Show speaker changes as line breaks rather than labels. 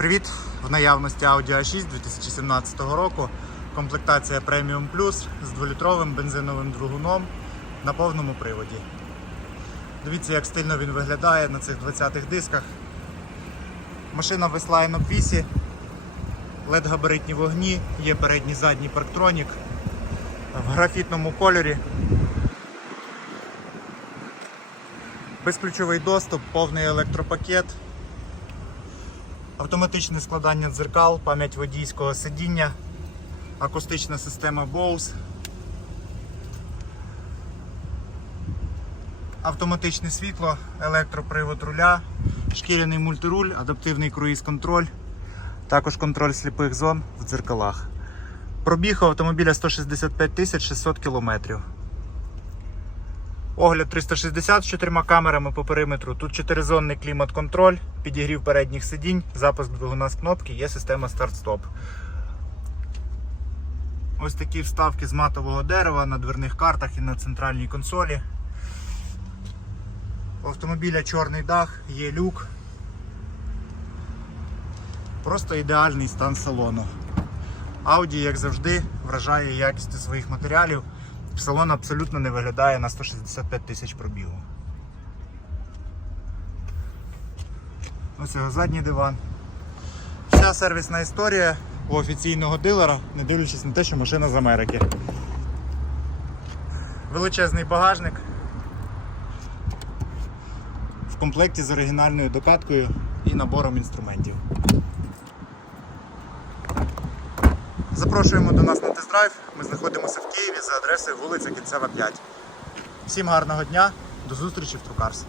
привіт! В наявності Audi A6 2017 року. Комплектація Premium Plus з 2-літровим бензиновим двигуном на повному приводі. Дивіться, як стильно він виглядає на цих 20-х дисках. Машина в S-Line обвісі, led габаритні вогні, є передній задній парктронік в графітному кольорі. Безключовий доступ, повний електропакет, автоматичне складання дзеркал, пам'ять водійського сидіння, акустична система Bose, автоматичне світло, електропривод руля, шкіряний мультируль, адаптивний круїз-контроль, також контроль сліпих зон в дзеркалах. Пробіг автомобіля 165 600 кілометрів. Огляд 360 з чотирма камерами по периметру. Тут чотиризонний клімат-контроль, підігрів передніх сидінь, запуск двигуна з кнопки, є система старт-стоп. Ось такі вставки з матового дерева на дверних картах і на центральній консолі. У автомобіля чорний дах, є люк. Просто ідеальний стан салону. Audi, як завжди, вражає якістю своїх матеріалів. Салон абсолютно не виглядає на 165 тисяч пробігу. Ось його задній диван. Вся сервісна історія у офіційного дилера, не дивлячись на те, що машина з Америки. Величезний багажник. В комплекті з оригінальною докаткою і набором інструментів. Запрошуємо до нас на тест-драйв. Ми знаходимося в Києві за адресою вулиця Кінцева 5. Всім гарного дня, до зустрічі в Трукарс.